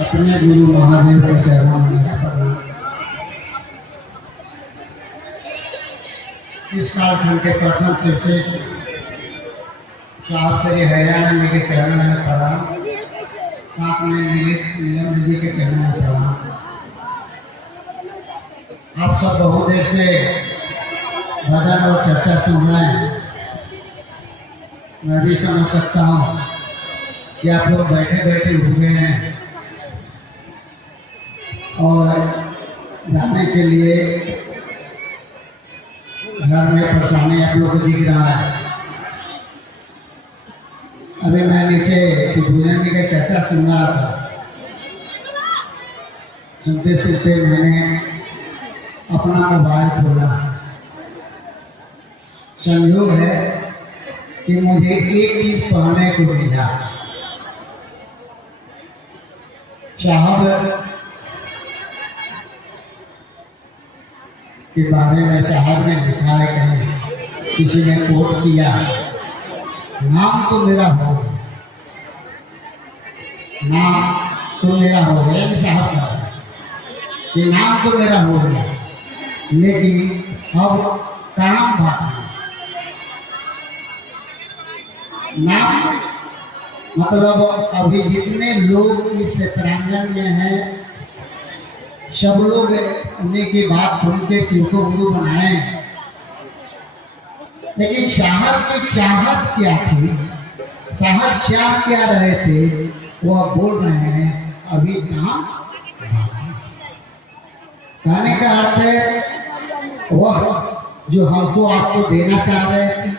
अपने गुरु महादेव के चरणों में प्रणाम। इस कालखंड के प्रथम शिवशेष साहब श्री हरियाणा के चरणों में प्रणाम। साथ में नीलम दीदी के चरणों में प्रणाम। आप सब बहुत देर से भजन और चर्चा सुन रहे हैं। मैं भी समझ सकता हूँ कि आप लोग बैठे बैठे हुए हैं और जाने के लिए घर में परेशानी आप लोग को दिख रहा है। अभी मैं नीचे शिवभोजन जी की चर्चा सुन रहा था। सुनते सुनते मैंने अपना मोबाइल खोला। संयोग है कि मुझे एक चीज पढ़ने को मिला। साहब के बारे में साहब ने लिखा है, कहीं किसी ने कोट किया, नाम तो मेरा हो गया, नाम तो मेरा हो गया। साहब का कि नाम तो मेरा हो गया, लेकिन अब काम बाकी। नाम मतलब अभी जितने लोग इस प्रांगण में हैं, सब लोग उन्हीं की बात सुन के शिव को गुरु बनाए। लेकिन साहब की चाहत क्या थी, साहब चाह क्या रहे थे, वो बोल रहे हैं अभी नाम। कहने का अर्थ है वह जो हमको आपको देना चाह रहे थे।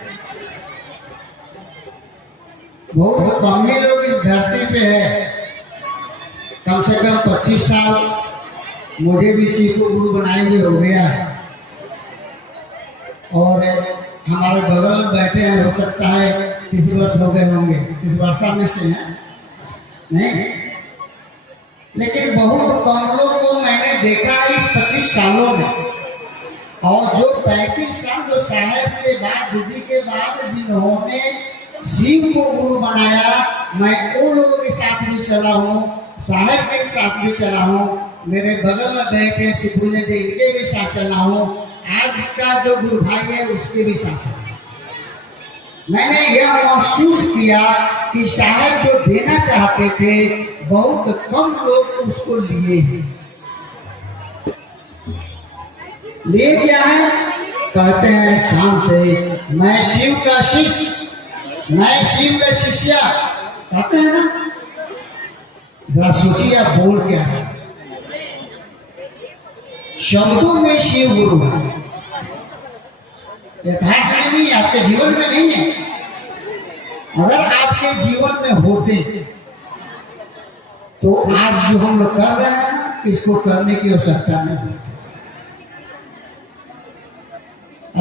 बहुत कम ही लोग इस धरती पे है। कम से कम 25 साल मुझे भी शिव को गुरु बनाए हुए हो गया है। और हमारे बगल में बैठे हैं, हो सकता है 30 वर्ष हो गए होंगे, 30 वर्षा में से हैं नहीं। लेकिन बहुत कम लोग को मैंने देखा इस 25 सालों में। और जो 35 साल जो साहब के बाद, दीदी के बाद जिन्होंने शिव को गुरु बनाया, मैं उन लोगों के साथ भी चला हूँ, साहब के साथ भी चला हूँ, मेरे बगल में बैठे शिवभोजन जी इनके भी साथ चला हूँ, आज का जो गुरु भाई है उसके भी साथ चला। मैंने यह महसूस किया कि साहब जो देना चाहते थे बहुत कम लोग उसको लिए हैं। लिए क्या है? कहते हैं शान से, मैं शिव का शिष्य, मैं शिव का शिष्या, कहते हैं ना। जरा सोचिए आप बोल क्या है। शब्दों में शिव गुरु है, यथार्थ में नहीं, आपके जीवन में नहीं है। अगर आपके जीवन में होते तो आज जो हम लोग कर रहे हैं इसको करने की आवश्यकता नहीं होती।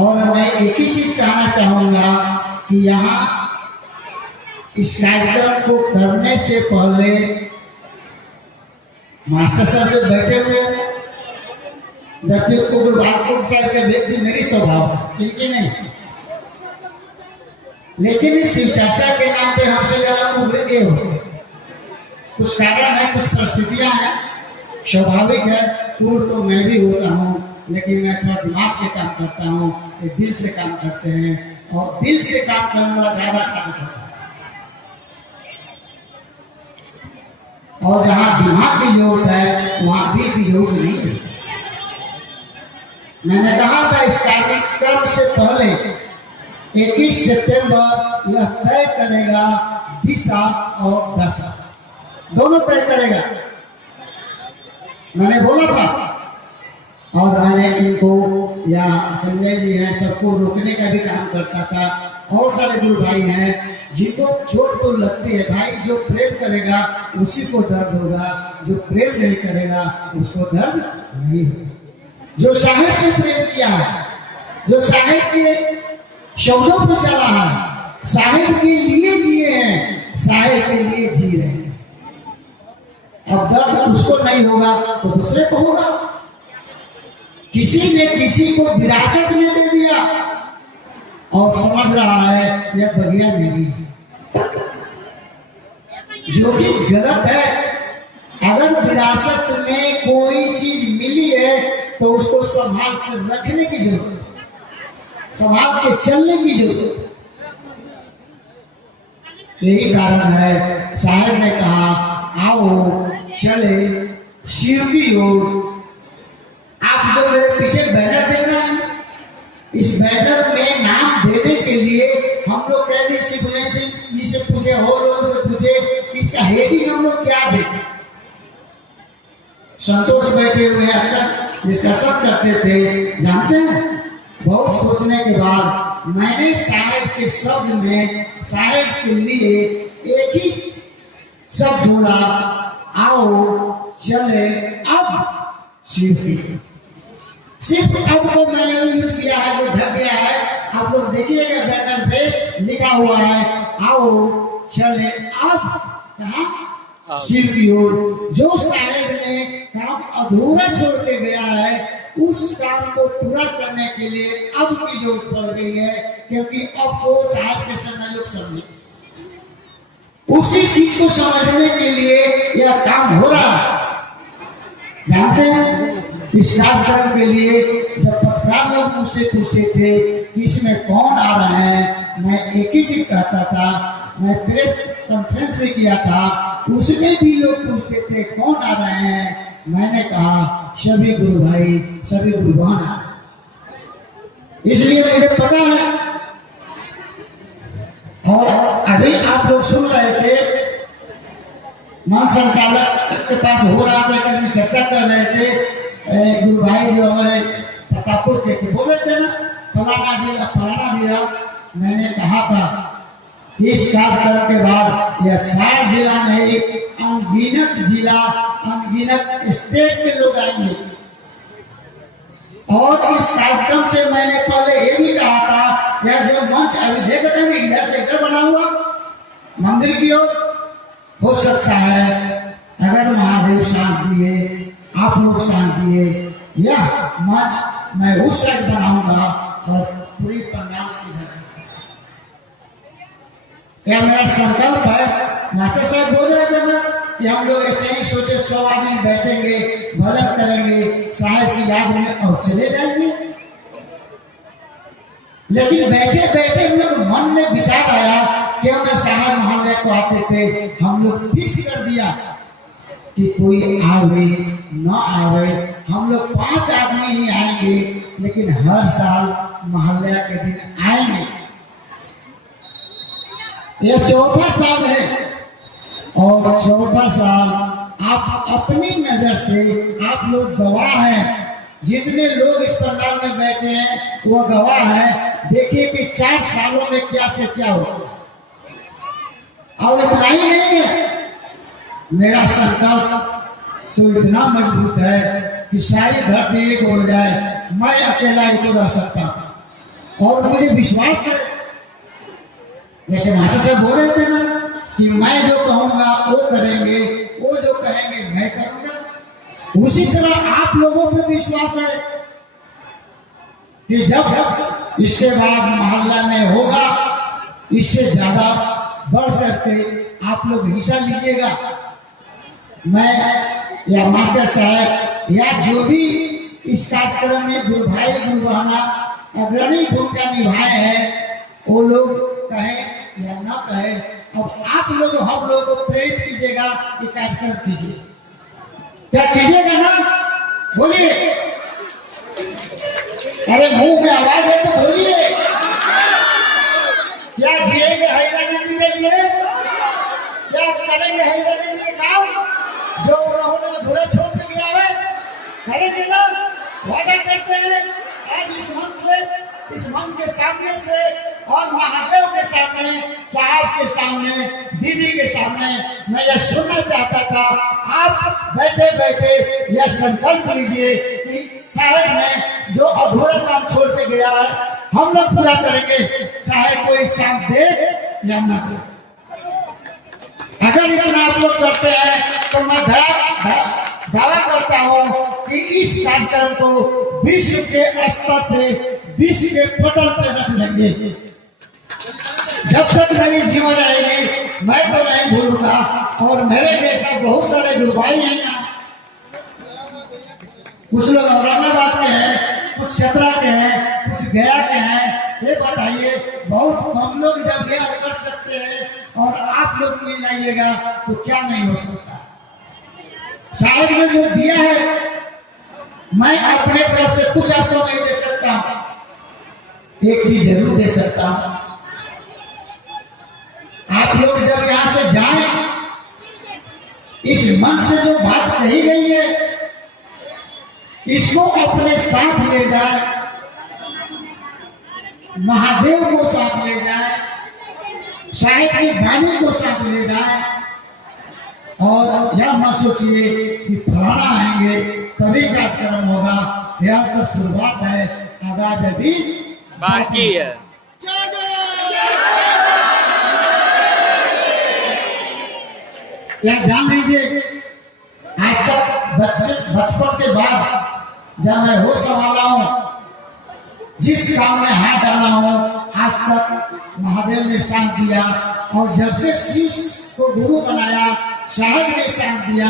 और मैं एक ही चीज कहना चाहूंगा कि यहाँ इस कार्यक्रम को करने से पहले मास्टर साहब जो बैठे हुए हैं, जबकि उग्रवाद टाइप के व्यक्ति मेरी स्वभाव है, इनके नहीं। लेकिन इस शिव चर्चा के नाम पे हमसे ज्यादा उग्र के हो। कुछ कारण है, कुछ परिस्थितियां हैं, स्वाभाविक है। उग्र तो मैं भी होता हूँ, लेकिन मैं थोड़ा दिमाग से काम करता हूँ, दिल से काम करते हैं, और दिल से काम करने वाला ज्यादा काम करता है। और जहाँ दिमाग की जरूरत है वहाँ दिल की जरूरत नहीं है। मैंने कहा था इस कार्यक्रम से पहले 21 सितंबर यह तय करेगा दिशा और दशा, दोनों तय करेगा, मैंने बोला था। और मैंने इनको या संजय जी हैं सबको रोकने का भी काम करता था। और सारे गुरु भाई हैं जिनको चोट तो लगती है भाई, जो प्रेम करेगा उसी को दर्द होगा, जो प्रेम नहीं करेगा उसको दर्द नहीं होगा। जो साहेब से प्रेम किया है, जो साहेब के शब्दों पर चला है, साहेब के लिए जिए हैं, साहेब के लिए जी रहे हैं। अब दर्द उसको नहीं होगा तो दूसरे को होगा। किसी ने किसी को विरासत में दे दिया और समझ रहा है यह बगिया मेरी है, जो कि गलत है। अगर विरासत में कोई चीज मिली है तो उसको संभाल कर रखने की जरूरत है, संभाल के चलने की जरूरत है। यही कारण है साहब ने कहा आओ चले शिव की ओर। आप जो मेरे पीछे बैनर देख रहे हैं, इस बैनर में नाम देने के लिए हम लोग कहते शिवजन सिंह जी से पूछे और लोगों से पूछे इसका हेडिंग हम लोग क्या दे। संतोष बैठे हुए अक्सर डिस्कशन करते थे, जानते हैं। बहुत सोचने के बाद मैंने साहेब के शब्द में साहेब के लिए एक ही शब्द जोड़ा, आओ चले अब शिव की। सिर्फ अब को मैंने यूज किया है, जो ढक गया है। आप लोग देखिएगा बैनर पे लिखा हुआ है आओ चले अब कहा शिव की ओर। जो साहेब ने काम अधूरा छोड़ के गया है उस काम को पूरा करने के लिए अब की जरूरत पड़ गई है, क्योंकि अब को साहब के समय लोग समझे। उसी चीज को समझने के लिए यह काम हो रहा है। जानते हैं इस कार्यक्रम के लिए जब पत्रकार लोग मुझसे पूछे थे कि इसमें कौन आ रहे हैं, मैं एक ही चीज कहता था, मैं प्रेस कॉन्फ्रेंस में किया था, उसमें भी लोग पूछते थे कौन आ रहे हैं। मैंने कहा सभी गुरु भाई सभी गुरु बहन आ रहे। इसलिए मुझे पता है। और अभी आप लोग सुन रहे थे, मन संचालक के पास हो रहा था कि चर्चा कर रहे थे। गुरु भाई जो हमारे प्रतापपुर के थे बोल रहे थे ना फलाना जिला। मैंने कहा था इस कार्यक्रम के बाद यह 4 जिला नहीं, अनगिनत जिला अनगिनत स्टेट के लोग आएंगे। और इस कार्यक्रम से मैंने पहले ये भी कहा था, यह जो मंच अभी देख रहे हैं इधर से इधर बना हुआ मंदिर की ओर, हो सकता है अगर महादेव साथ दिए, आप लोग साथ दिए, यह मंच मैं उस साइड बनाऊंगा और पूरी पंडाल इधर। यह मेरा संकल्प है। मास्टर साहब बोल रहे थे ना कि हम लोग ऐसे ही सोचे 100 आदमी बैठेंगे, भजन करेंगे, साहब की याद में और चले जाएंगे। लेकिन बैठे बैठे हम लोग मन में विचार आया, क्योंकि साहब मोहल्ले को आते थे, हम लोग फिक्स कर दिया कि कोई आवे न आवे, हम लोग 5 आदमी ही आएंगे, लेकिन हर साल मोहल्ले के दिन आएंगे। यह 4था साल है और 4था साल आप अपनी नजर से आप लोग गवाह हैं। जितने लोग इस पंडाल में बैठे हैं वो गवाह है। देखिए कि 4 सालों में क्या से क्या हुआ। और इतना ही नहीं है, मेरा संकल्प तो इतना मजबूत है कि सारी धरती एक हो जाए, मैं अकेला ही तो रह सकता हूं। और मुझे विश्वास है, जैसे मास्टर साहब बोल रहे थे ना कि मैं जो कहूंगा वो करेंगे, वो जो कहेंगे मैं करूंगा, उसी तरह आप लोगों पे विश्वास है कि जब इसके बाद मोहल्ला में होगा, इससे ज्यादा बढ़ सकते आप लोग हिस्सा लीजिएगा। मैं या मास्टर साहब या जो भी इस कार्यक्रम में गुरु भाई गुरु बहना अग्रणी भूमिका निभाए हैं, वो लोग कहे या न कहे, अब आप लोग हम लोग को प्रेरित कीजिएगा कि कार्यक्रम कीजिए। क्या कीजिएगा ना? बोलिए। अरे मुंह में आवाज है तो बोलिए। क्या जिएंगे हैदर नदी के लिए? क्या करेंगे हैदर नदी के काम जो उन्होंने अधूरा छोड़ के गया है? करेंगे ना? वादा करते हैं आज इस मंच के सामने से और महादेव के सामने, साहब के सामने, दीदी के सामने मैं यह सुनना चाहता था। आप बैठे बैठे यह संकल्प लीजिए कि साहब ने जो अधूरा काम छोड़ के गया है हम लोग पूरा करेंगे, चाहे कोई साथ दे या न दे। अगर इतना आप लोग करते हैं तो मैं दावा करता हूं कि इस कार्यक्रम को विश्व के स्तर पे, विश्व के पटल पे रख लेंगे। जब तक मेरी जीवन रहेगी मैं तो नहीं भूलूंगा। और मेरे जैसा बहुत सारे गुरु भाई हैं कुछ लोग औरंगाबाद के हैं, कुछ चतरा के हैं, कुछ गया के हैं। ये बताइए, बहुत कम लोग जब ब्याह कर सकते हैं और आप लोग मिल लाइएगा तो क्या नहीं हो सकता। साहब ने जो दिया है, मैं अपने तरफ से कुछ आपको नहीं दे सकता, एक चीज जरूर दे सकता हूं। आप लोग जब यहां से जाएं, इस मन से जो बात कही गई है इसको अपने साथ ले जाए, महादेव को साथ ले जाए, साहिब की वाणी को साथ ले जाए, और यह मत सोचिए कि फलाना आएंगे तभी कार्यक्रम होगा। यह तो शुरुआत है, आगाज अभी बाकी है। यह जान लीजिए, आज तक बचपन के बाद जब मैं होश संभाला हूं, जिस काम में हाथ डाला हूं, आज तक महादेव ने साथ दिया। और जब से शिव को गुरु बनाया, साहब ने साथ दिया।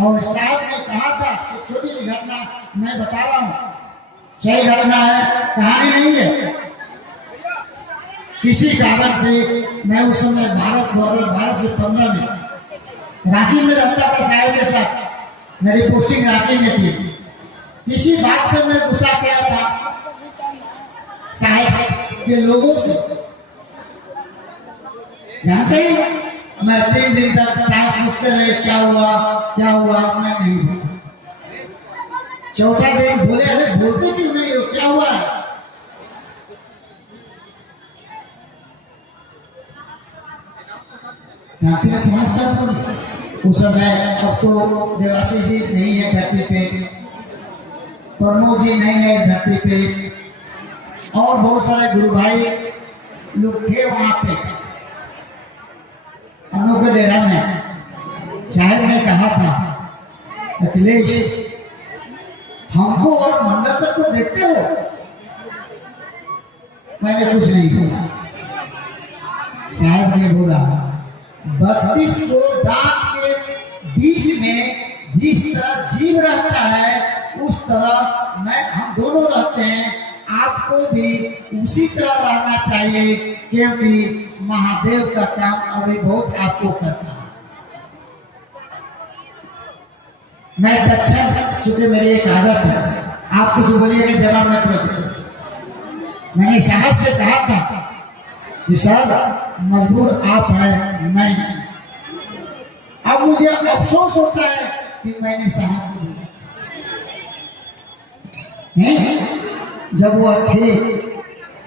और साहब ने कहा था, एक छोटी सी घटना मैं बता रहा हूं, सही घटना है, कहानी नहीं है। किसी कारण से मैं उस समय भारत से 15 में रांची में रहता था, साहब के साथ मेरी पोस्टिंग रांची में थी। किसी बात पे मैं गुस्सा किया था साहब के लोगों से, जानते ही मैं 3 दिन तक साहब पूछते रहे क्या हुआ, मैं नहीं बोला। चौथा दिन बोले, अरे बोलते क्यों नहीं हो, क्या हुआ? समझता उस समय। अब तो देवासी जी नहीं है धरती पे, प्रमोद जी नहीं है धरती पे, और बहुत सारे गुरु भाई लोग थे वहां पे। हम लोग के डेरा में साहब ने कहा था, अखिलेश हमको और मंडल सर को देखते हो? मैंने कुछ नहीं बोला। साहब ने बोला, 32 को दांत के बीच में जिस तरह जीव रहता है उस तरह हम दोनों रहते हैं। आपको भी उसी तरह रहना चाहिए, क्योंकि महादेव का काम अभी बहुत आपको करना है। मैं दक्षिण, चूंकि मेरी एक आदत है, आप कुछ बोलिएगा जवाब में तो मैंने साहब से कहा था कि साहब मजबूर आप हैं, मैं नहीं। अब मुझे अफसोस होता है कि मैंने साहब को बोला नहीं। जब वो थे,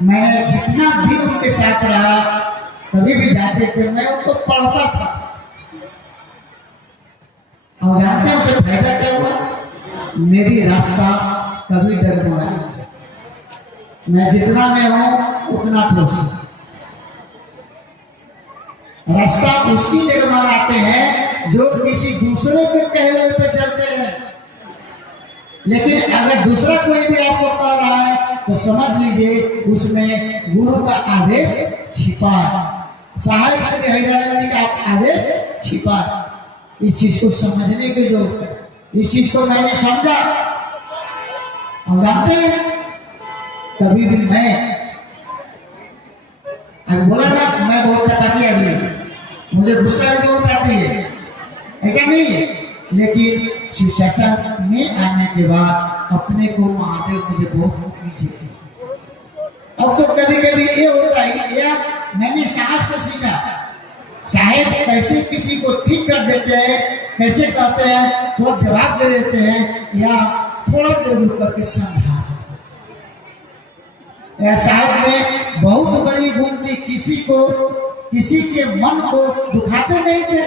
मैंने जितना भी उनके साथ रहा, कभी भी जाते थे मैं उनको पढ़ता था। और जानते हैं उसे फायदा क्या हुआ? मेरी रास्ता कभी डगमगा। मैं जितना में हूं उतना ठोस हूं। रास्ता उसकी डगमगाते हैं जो किसी दूसरे के कहे हुए पे चलते हैं। लेकिन अगर दूसरा कोई भी आपको कह रहा है तो समझ लीजिए उसमें गुरु का आदेश छिपा है, साहब श्री हरिदानंद जी का आदेश छिपा है। इस चीज को समझने की जरूरत है। इस चीज को मैंने समझा। और जानते हैं, कभी भी मैं बोला ना, मैं बहुत तकाती आदमी, मुझे गुस्सा भी बहुत आती है, ऐसा नहीं है। लेकिन शिव चर्चा में आने के बाद अपने को महादेव मुझे बहुत नीचे थी। अब तो कभी कभी ये होता है, या मैंने साहब से सीखा, साहेब कैसे किसी को ठीक कर देते हैं, कैसे कहते हैं, थोड़ा जवाब दे देते हैं, या थोड़ा देर रुक करके समझा। साहब में बहुत बड़ी गुण थी, किसी के मन को दुखाते नहीं थे,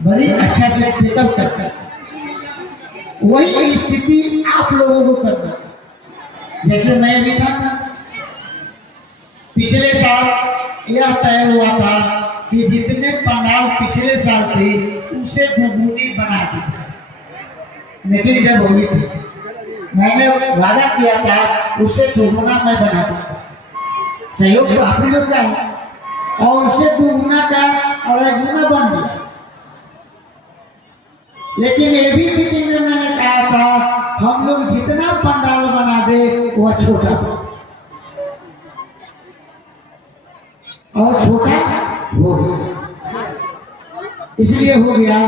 बड़ी अच्छा से टिकल करते थे। वही स्थिति आप लोगों को करना, जैसे मैं भी था। पिछले साल यह तय हुआ था कि जितने पंडाल पिछले साल थे उसे दुगुनी बना दी जाए। मीटिंग जब हुई थी, मैंने वादा किया था उससे दुगुना मैं बना दूंगा। सहयोग तो आप लोग का है, और उससे दुगुना का 2.5 गुना बन गया। लेकिन ये भी मीटिंग में मैंने कहा था हम लोग जितना पंडाल बना दे वह छोटा और छोटा हो गया। इसलिए हो गया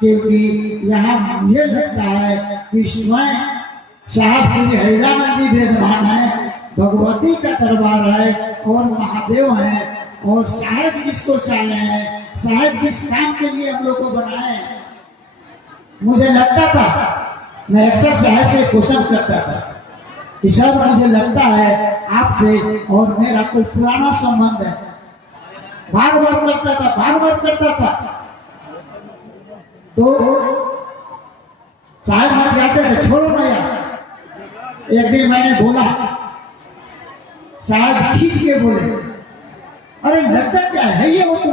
क्योंकि यहाँ मुझे लगता है कि स्वयं साहब श्री हरिदानंद जी विराजमान है, भगवती का दरबार है और महादेव है और साहब जिसको चाहे हैं, साहब जिस काम के लिए हम लोग को बनाए हैं। मुझे लगता था, मैं अक्सर साहब से क्वेश्चन करता था कि सर मुझे लगता है आपसे और मेरा कोई पुराना संबंध है, बार बार करता था। तो साहब मत जाते थे, छोड़ो ना यार। एक दिन मैंने बोला, साहब खींच के बोले, अरे लगता क्या है ये वो तो।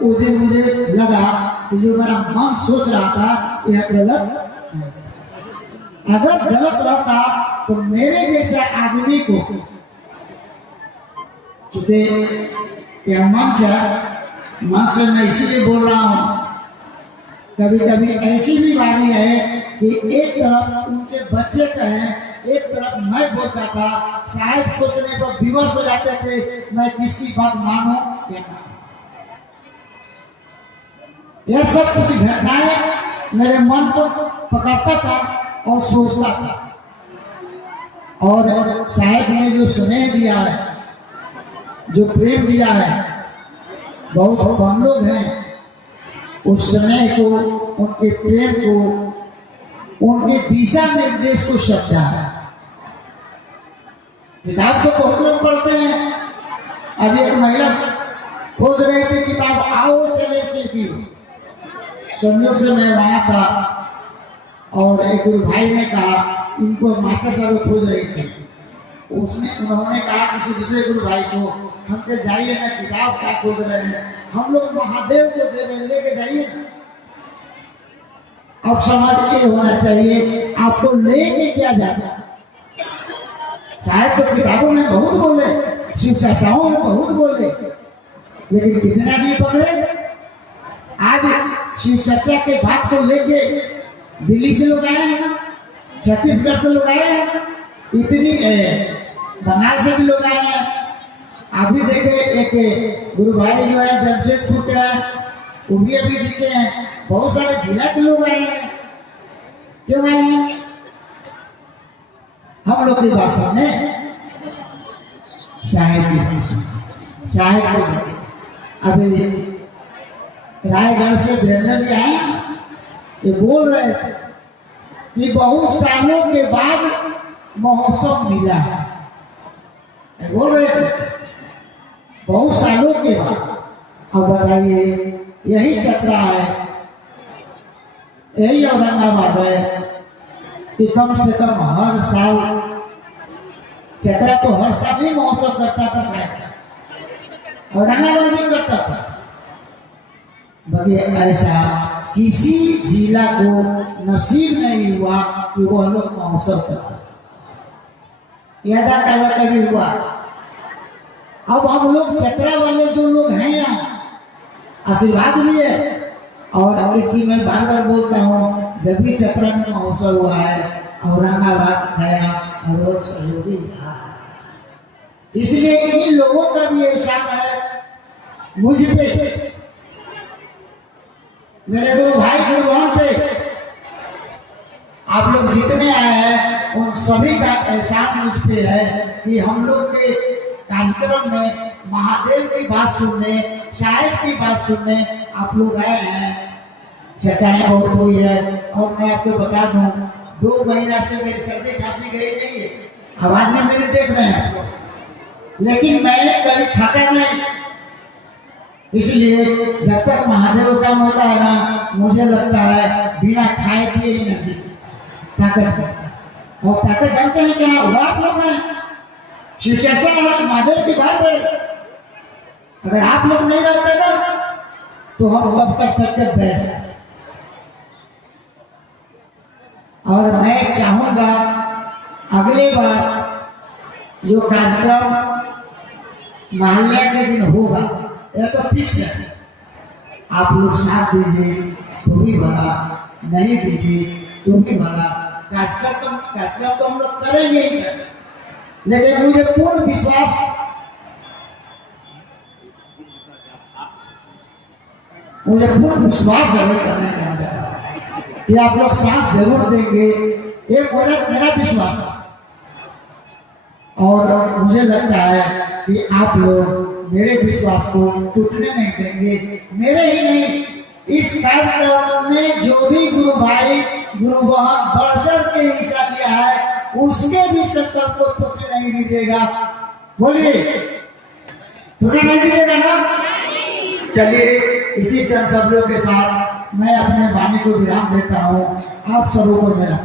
उस दिन मुझे लगा कि जो मेरा मन सोच रहा था यह गलत, अगर गलत रहता तो मेरे जैसे आदमी को, चूंकि यह मंच है, मंच से मैं इसीलिए बोल रहा हूँ, कभी कभी ऐसी भी बारी है कि एक तरफ उनके बच्चे कहें, एक तरफ मैं बोलता था, साहब सोचने पर विवश हो जाते थे मैं किसकी बात मानूं या ना। यह सब कुछ घटनाएं मेरे मन को पकड़ता था और सोचता था। और साहब ने जो स्नेह दिया है, जो प्रेम दिया है, बहुत कम लोग हैं उस स्नेह को, उनके प्रेम को, उनके दिशा निर्देश को समझा है। किताब तो बहुत लोग पढ़ते हैं। अभी एक महिला खोज रही थी किताब, आओ चले सीखिए। संयोग से मैं वहां था और एक गुरु भाई ने कहा, इनको मास्टर साहब खोज रही थी। उन्होंने कहा किसी दूसरे गुरु भाई को, हम के जाइए ना, किताब क्या खोज रहे हैं, हम लोग महादेव को दे रहे, लेके जाइए ना। अब समझ के होना चाहिए आपको लेके क्या जाता। साहब तो किताबों में बहुत बोले, शिव चर्चाओं में बहुत बोले, लेकिन कितना भी पकड़े। आज शिव चर्चा के बात को लेके दिल्ली से लोग आए हैं, छत्तीसगढ़ से लोग आए हैं, इतनी बंगाल से भी लोग आए हैं। अभी देखे एक गुरु भाई जो है जमशेदपुर के हैं, वो भी अभी दिखे हैं। बहुत सारे जिला के लोग आए हैं। क्यों आए हैं? हम लोग की बात सुने, साहेब की बात सुने, साहेब को देखे। अभी रायगढ़ से वीरेंद्र जी आए, ये बोल रहे थे कि बहुत सालों के बाद महोत्सव मिला है। बोल रहे थे बहुत सालों के बाद। अब बताइए, यही चतरा है, यही औरंगाबाद है कि कम से कम हर साल, चतरा तो हर साल ही महोत्सव करता था साहब, औरंगाबाद भी करता था। बल्कि ऐसा किसी जिला को नसीब नहीं हुआ कि वह लोग महोत्सव करते। यादा कभी हुआ। अब हम लोग चतरा वाले जो लोग हैं यहाँ, आशीर्वाद भी है। और एक चीज मैं बार बार बोलता हूँ, जब भी चतरा में महोत्सव हुआ है, औरंगाबाद गया और सहयोगी था। इसलिए इन लोगों का भी एहसास है मुझ पे, मेरे गुरु भाई गुरुवान पे। आप लोग जितने आए हैं उन सभी का एहसास मुझ पे है कि हम लोग के कार्यक्रम में महादेव की बात सुनने, साहिब की बात सुनने आप लोग आए हैं। चर्चाएं बहुत हुई है और मैं आपको बता दूं, 2 महीना से मेरी सर्दी खांसी गई नहीं है, आवाज में मेरे देख रहे हैं, लेकिन मैंने कभी थका नहीं। इसलिए जब तक महादेव का होता है ना, मुझे लगता है बिना खाए पिए ही एनर्जी ताकत। और ताकत जानते हैं क्या? वो आप लोग हैं। शिव चर्चा है, महादेव की बात है। अगर आप लोग नहीं रहते ना तो हम कब तक तक बैठ जाते। और मैं चाहूंगा अगले बार जो कार्यक्रम महालया के दिन होगा, यह तो फिक्स है, आप लोग साथ दीजिए। तुम ही भला, नहीं दीदी तुम ही भला। कार्यक्रम तो हम लोग करेंगे ही करेंगे, लेकिन मुझे पूर्ण विश्वास जरूर करने का नजर कि आप लोग साथ जरूर देंगे, एक मेरा विश्वास है। और मुझे लगता है कि आप लोग मेरे विश्वास को टूटने नहीं देंगे। मेरे ही नहीं, इस कार्यक्रम में जो भी गुरु भाई गुरु बहन बढ़ के हिस्सा लिया है उसके भी संकल्प को टूटने नहीं दीजिएगा। बोलिए, टूटने नहीं दीजिएगा ना? चलिए, इसी चंद शब्दों के साथ मैं अपने वाणी को विराम देता हूँ। आप सबों को मेरा